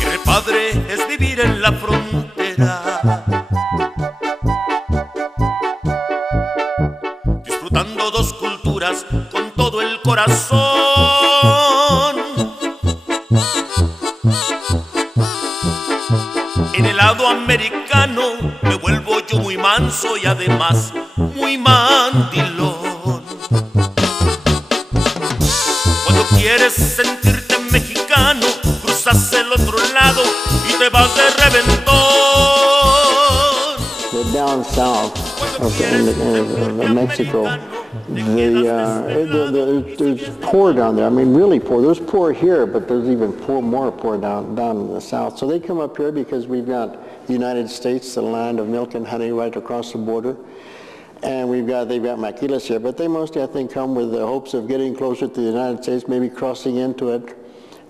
Qué padre es vivir en la frontera, disfrutando dos culturas con todo el corazón. En el lado americano me vuelvo yo muy manso y además muy mandilón. Cuando quieres sentirte mexicano, cruzas el otro lado y te vas de reventón. They're down south of Mexico. There's poor down there. I mean, really poor. There's poor here, but there's even more poor down in the south. So they come up here because we've got the United States, the land of milk and honey, right across the border, and they've got maquilas here. But they mostly, I think, come with the hopes of getting closer to the United States, maybe crossing into it.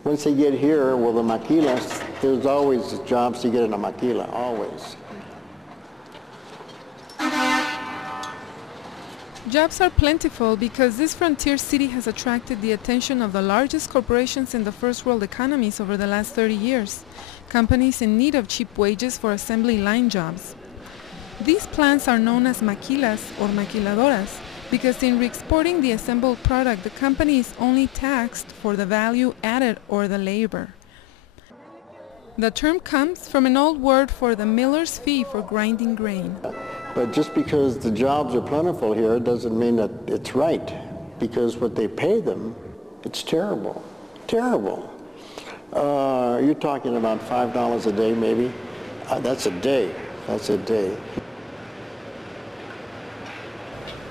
Once they get here, well, the maquilas, there's always jobs to get in a maquila, always. Jobs are plentiful because this frontier city has attracted the attention of the largest corporations in the first world economies over the last 30 years, companies in need of cheap wages for assembly line jobs. These plants are known as maquilas or maquiladoras because in re-exporting the assembled product, the company is only taxed for the value added or the labor. The term comes from an old word for the miller's fee for grinding grain. But just because the jobs are plentiful here doesn't mean that it's right, because what they pay them, it's terrible, terrible. You're talking about $5 a day maybe. That's a day, that's a day.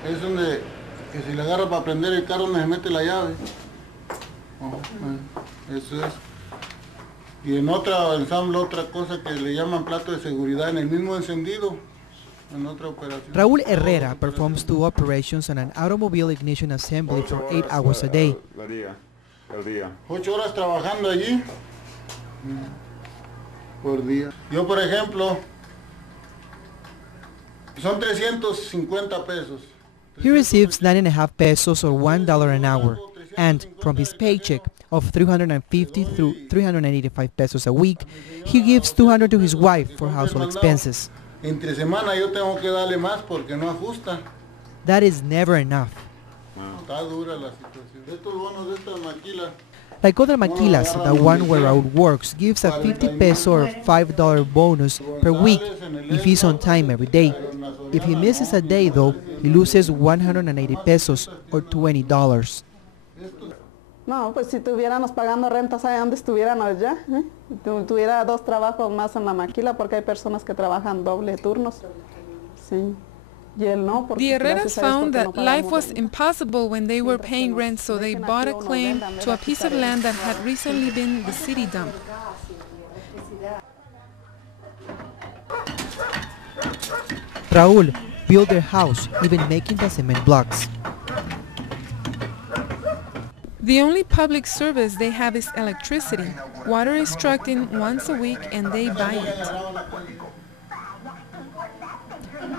Es donde que si le agarra para prender el carro donde se mete la llave. Eso es. Y en otra ensamble otra cosa que le llaman plato de seguridad en el mismo encendido. En otra operación. Raúl Herrera performs 2 operations on an automobile ignition assembly for 8 hours a day. 8 horas trabajando allí por día. Yo, por ejemplo, son 350 pesos. He receives 9.5 pesos or $1 an hour, and from his paycheck of 350 through 385 pesos a week, he gives 200 to his wife for household expenses. Entre semana yo tengo que darle más porque no ajusta. That is never enough. Está dura la situación. Estos bonos de estas maquilas. Like other maquilas, the one where Raúl works gives a 50 peso or $5 bonus per week if he's on time every day. If he misses a day though, he loses 180 pesos or $20. No, pues si estuviéramos pagando rentas allá donde estuviéramos ya, tuviera 2 trabajos más en la maquila porque hay personas que trabajan doble turnos. Sí. Y él no, porque the Herreras found that life was impossible when they were paying rent, so they bought a claim to a piece of land that had recently been the city dump. Raúl built their house, even making the cement blocks. The only public service they have is electricity. Water is trucked in once a week and they buy it.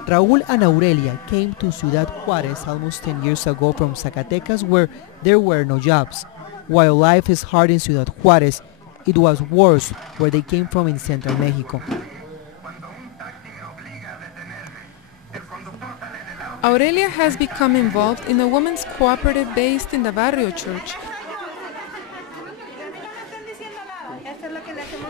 Raúl and Aurelia came to Ciudad Juarez almost 10 years ago from Zacatecas, where there were no jobs. While life is hard in Ciudad Juarez, it was worse where they came from in central Mexico. Aurelia has become involved in a women's cooperative based in the Barrio Church.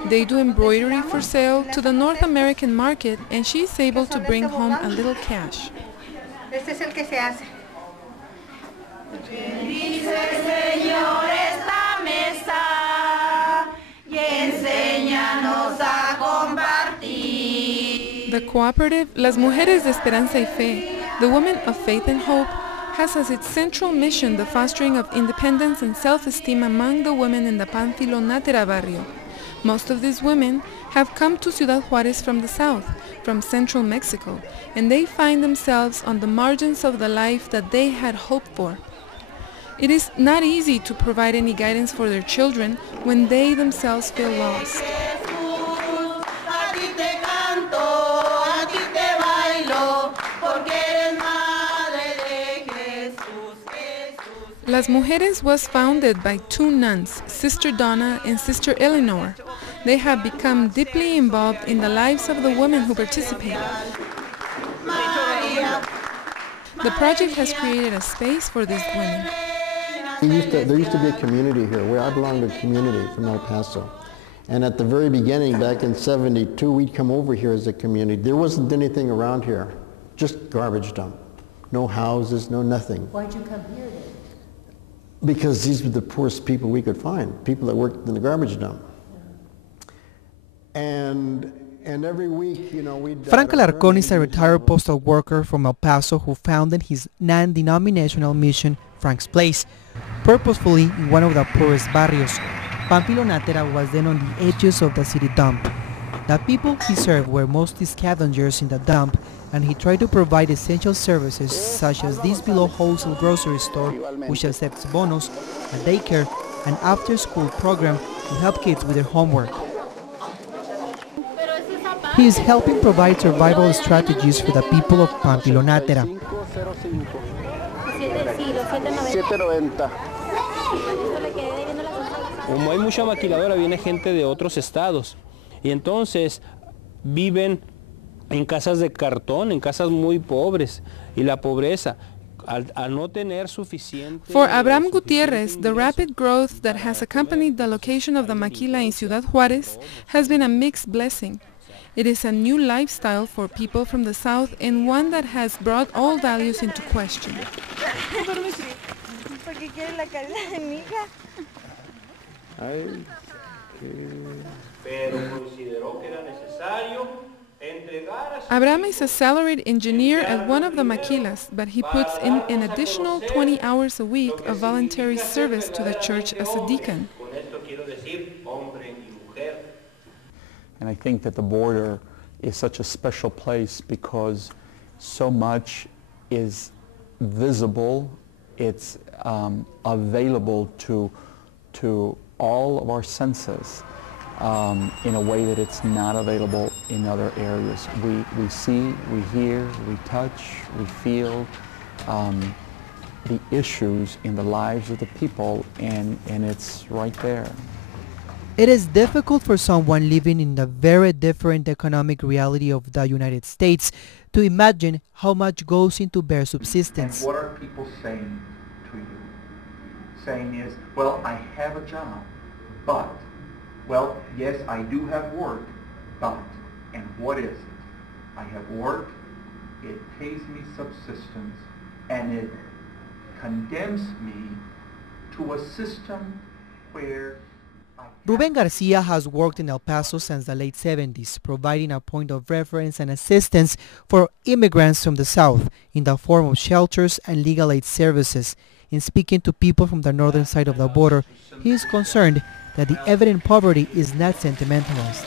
They do embroidery for sale to the North American market, and she is able to bring home a little cash. Este es el que se hace. The cooperative, Las Mujeres de Esperanza y Fe, the Women of Faith and Hope, has as its central mission the fostering of independence and self-esteem among the women in the Pánfilo Nájera barrio. Most of these women have come to Ciudad Juarez from the south, from central Mexico, and they find themselves on the margins of the life that they had hoped for. It is not easy to provide any guidance for their children when they themselves feel lost. Las Mujeres was founded by two nuns, Sister Donna and Sister Eleanor. They have become deeply involved in the lives of the women who participate. The project has created a space for these women. There used to be a community here, where I belong to a community from El Paso. And at the very beginning, back in '72, we'd come over here as a community. There wasn't anything around here, just garbage dump. No houses, no nothing. Why'd you come here then? Because these were the poorest people we could find, people that worked in the garbage dump. And every week, you know, we'd... Frank Alarcón is a retired postal worker from El Paso who founded his non-denominational mission, Frank's Place, purposefully in one of the poorest barrios. Pampilonatera was then on the edges of the city dump. The people he served were mostly scavengers in the dump, and he tried to provide essential services such as this below wholesale grocery store, which accepts bonos, a daycare, an after-school program to help kids with their homework. He is helping provide survival strategies for the people of Pampilonatera. Como hay mucha maquiladora, viene gente de otros estados y entonces viven en casas de cartón, en casas muy pobres, y la pobreza al no tener suficiente. For Abraham Gutierrez, the rapid growth that has accompanied the location of the maquila in Ciudad Juarez has been a mixed blessing. It is a new lifestyle for people from the south and one that has brought all values into question. Abraham is a salaried engineer at one of the maquilas, but he puts in an additional 20 hours a week of voluntary service to the church as a deacon. And I think that the border is such a special place because so much is visible, it's available to all of our senses in a way that it's not available in other areas. We see, we hear, we touch, we feel the issues in the lives of the people, and it's right there. It is difficult for someone living in the very different economic reality of the United States to imagine how much goes into bare subsistence. And what are people saying to you? Saying is, well, I have a job, but, well, yes, I do have work, but, and what is it? I have work, it pays me subsistence, and it condemns me to a system where Ruben Garcia has worked in El Paso since the late 70s, providing a point of reference and assistance for immigrants from the South in the form of shelters and legal aid services. In speaking to people from the northern side of the border, he is concerned that the evident poverty is not sentimentalized.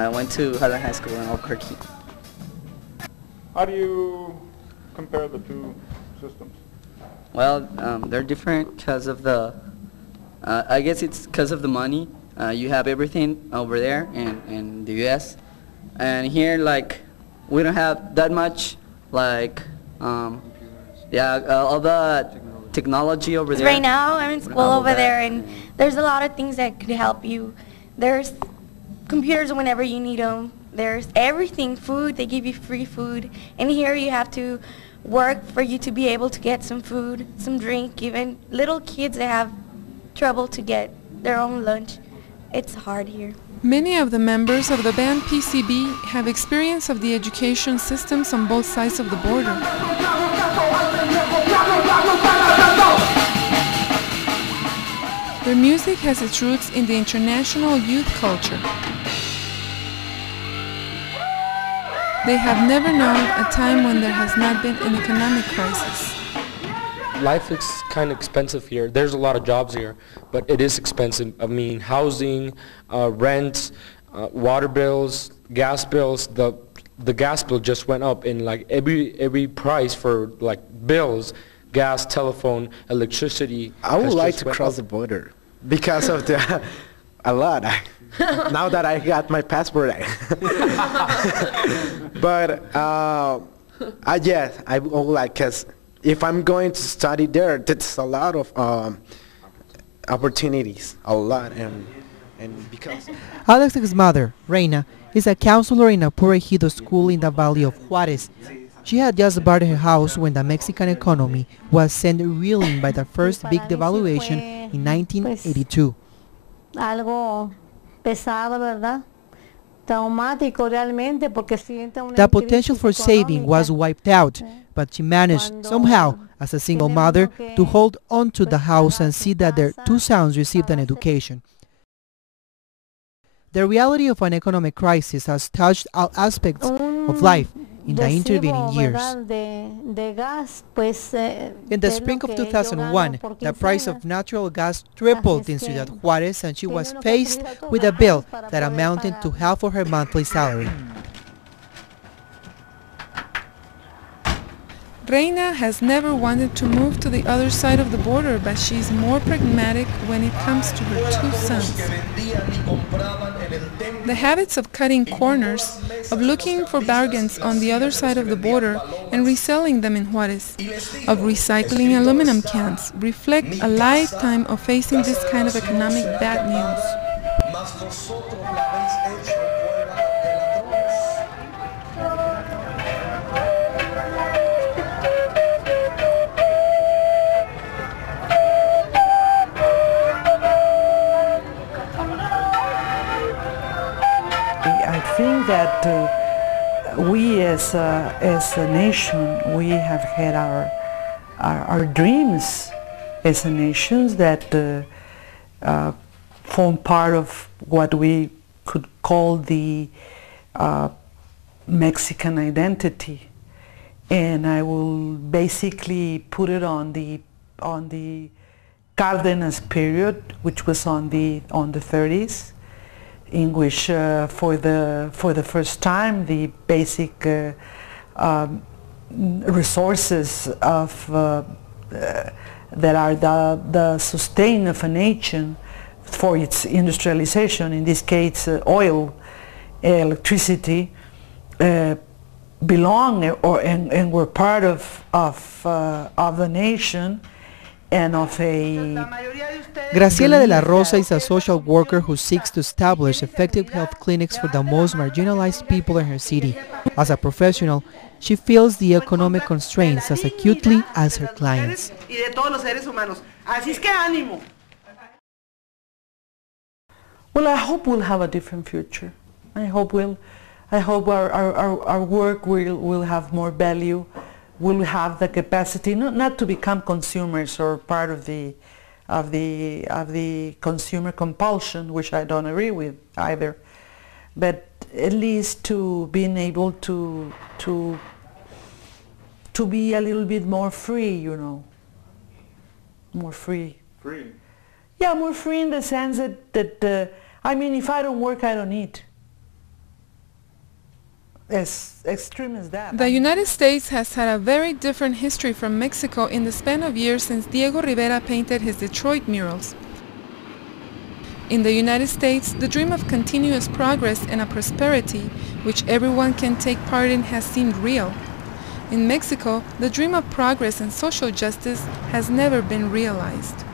I went to Highland High School in Albuquerque. How do you compare the two systems? Well, they're different because of the, I guess it's because of the money. You have everything over there in the U.S. And here, like, we don't have that much, like, all the technology over there. Right now, I'm in school over there, and there's a lot of things that could help you. There's computers whenever you need them. There's everything, food, they give you free food. And here you have to work for you to be able to get some food, some drink, even little kids that have trouble to get their own lunch. It's hard here. Many of the members of the band PCB have experience of the education systems on both sides of the border. Their music has its roots in the international youth culture. They have never known a time when there has not been an economic crisis. Life is kind of expensive here. There's a lot of jobs here, but it is expensive. I mean, housing, rent, water bills, gas bills. The gas bill just went up in like every price for like bills, gas, telephone, electricity. I would like to cross the border because of the a lot. Now that I got my passport. But yes, I would like, because if I'm going to study there, that's a lot of opportunities, a lot, and because Alex's mother, Reina, is a counselor in a poor ejido school in the valley of Juarez. She had just bought her house when the Mexican economy was sent reeling by the first big devaluation in 1982. Algo pesado, ¿verdad? Traumático realmente porque siente una The potential for saving was wiped out, but she managed somehow, as a single mother, to hold on to the house and see that their two sons received an education. The reality of an economic crisis has touched all aspects of life in the intervening years. In the spring of 2001, the price of natural gas tripled in Ciudad Juarez, and she was faced with a bill that amounted to half of her monthly salary. Reina has never wanted to move to the other side of the border, but she's more pragmatic when it comes to her two sons. The habits of cutting corners, of looking for bargains on the other side of the border and reselling them in Juarez, of recycling aluminum cans, reflect a lifetime of facing this kind of economic bad news. I think that we as a nation, we have had our dreams as a nation that form part of what we could call the Mexican identity. And I will basically put it on the Cárdenas period, which was on the 30s. In which for the first time the basic resources of that are the sustain of a nation for its industrialization, in this case oil, electricity, belong and were part of the nation and of a... Graciela de la Rosa is a social worker who seeks to establish effective health clinics for the most marginalized people in her city. As a professional, she feels the economic constraints as acutely as her clients. Well, I hope we'll have a different future. I hope our work will have more value. We'll have the capacity not to become consumers or part of the consumer compulsion, which I don't agree with either, but at least to being able to be a little bit more free, you know, more free. Free? Yeah, more free in the sense that I mean, if I don't work, I don't eat. As extreme as that. The United States has had a very different history from Mexico in the span of years since Diego Rivera painted his Detroit murals. In the United States, the dream of continuous progress and a prosperity which everyone can take part in has seemed real. In Mexico, the dream of progress and social justice has never been realized.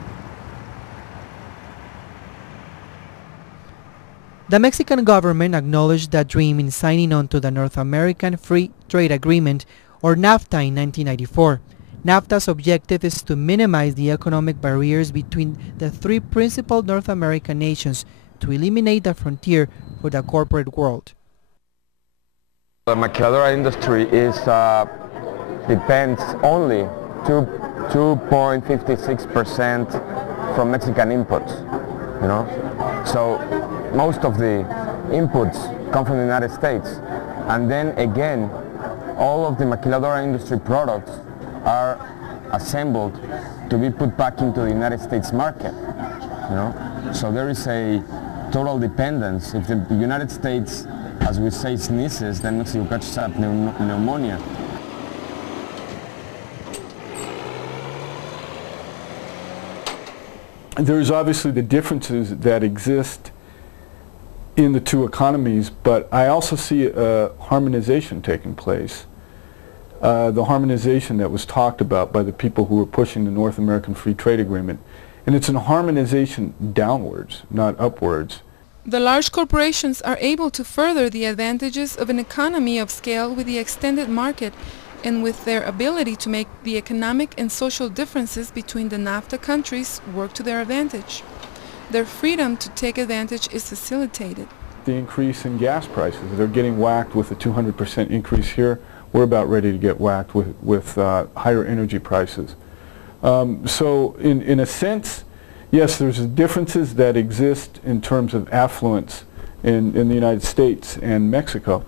The Mexican government acknowledged that dream in signing on to the North American Free Trade Agreement, or NAFTA, in 1994. NAFTA's objective is to minimize the economic barriers between the three principal North American nations to eliminate the frontier for the corporate world. The maquiladora industry depends only 2.56% from Mexican inputs, you know. So most of the inputs come from the United States, and then again all of the maquiladora industry products are assembled to be put back into the United States market, you know. So there is a total dependence. If the United States, as we say, sneezes, then Mexico catches up pneumonia. There's obviously the differences that exist in the two economies, but I also see a harmonization taking place. The harmonization that was talked about by the people who were pushing the North American Free Trade Agreement. And it's a harmonization downwards, not upwards. The large corporations are able to further the advantages of an economy of scale with the extended market and with their ability to make the economic and social differences between the NAFTA countries work to their advantage. Their freedom to take advantage is facilitated. The increase in gas prices, they're getting whacked with a 200% increase here. We're about ready to get whacked with higher energy prices. So in a sense, yes, there's differences that exist in terms of affluence in the United States and Mexico,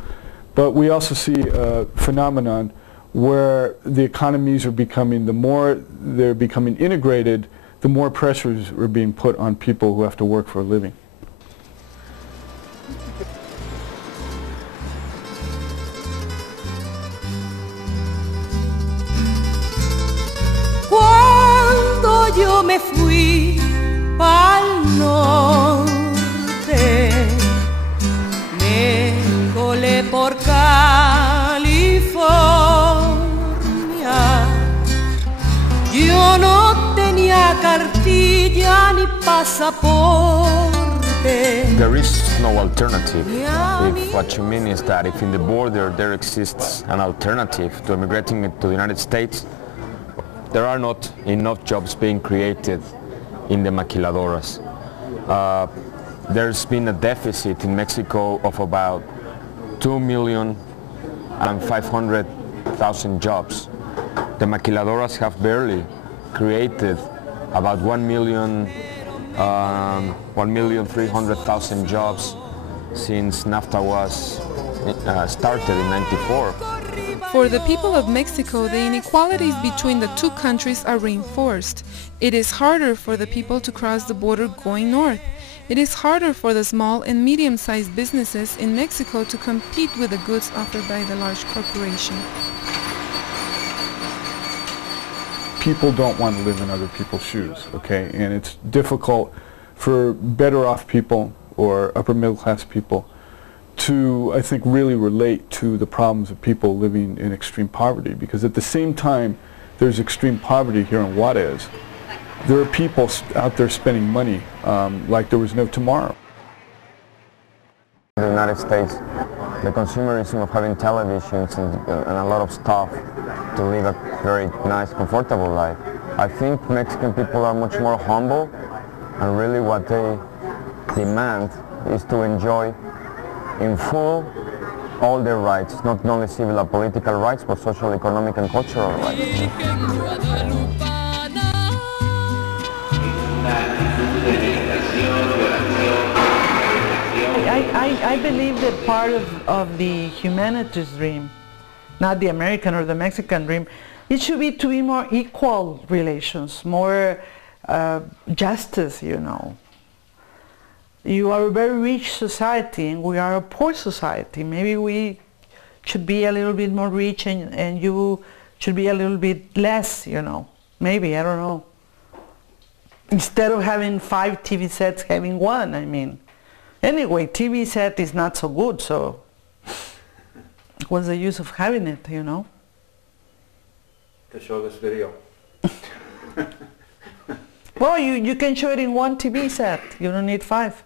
but we also see a phenomenon where the economies are becoming, the more they're becoming integrated, the more pressures are being put on people who have to work for a living. Cuando yo me fui pa'l norte, me colé por California. Yo no tenía cartilla ni pasaporte. There is no alternative. If what you mean is that if in the border there exists an alternative to immigrating to the United States, there are not enough jobs being created in the maquiladoras. There's been a deficit in Mexico of about 2,500,000 jobs. The maquiladoras have barely created about 1,300,000 jobs since NAFTA was started in '94. For the people of Mexico, the inequalities between the two countries are reinforced. It is harder for the people to cross the border going north. It is harder for the small and medium-sized businesses in Mexico to compete with the goods offered by the large corporation. People don't want to live in other people's shoes, okay? And it's difficult for better off people or upper middle class people to, I think, really relate to the problems of people living in extreme poverty, because at the same time there's extreme poverty here in Juarez, there are people out there spending money like there was no tomorrow. In the United States, the consumerism of having televisions and a lot of stuff to live a very nice, comfortable life. I think Mexican people are much more humble, and really what they demand is to enjoy in full all their rights, not only civil and political rights, but social, economic, and cultural rights. I believe that part of the humanity's dream, not the American or the Mexican dream, it should be to be more equal relations, more justice, you know. You are a very rich society and we are a poor society. Maybe we should be a little bit more rich and you should be a little bit less, you know. Maybe, I don't know. Instead of having 5 TV sets, having 1, I mean. Anyway, TV set is not so good, so what's the use of having it, you know? To show this video. Well, you can show it in 1 TV set. You don't need 5.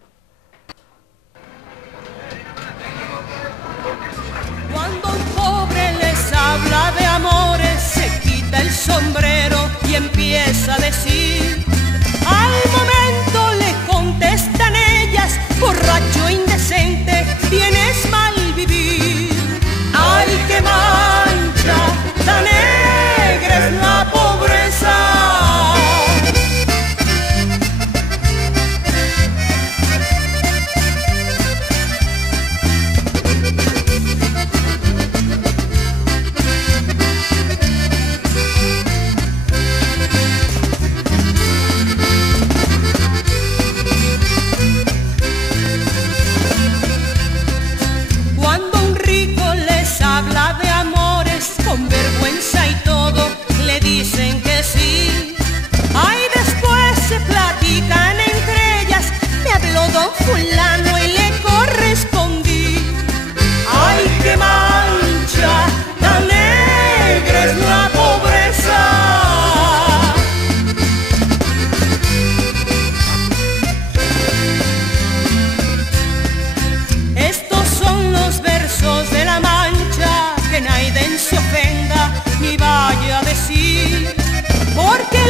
Cuando un pobre les habla de amores, se quita el sombrero y empieza a decir. Al momento le contestan ellas, borracho indecente, tienes mal vivir. Ay, que mancha, tan negra es la pobreza. porque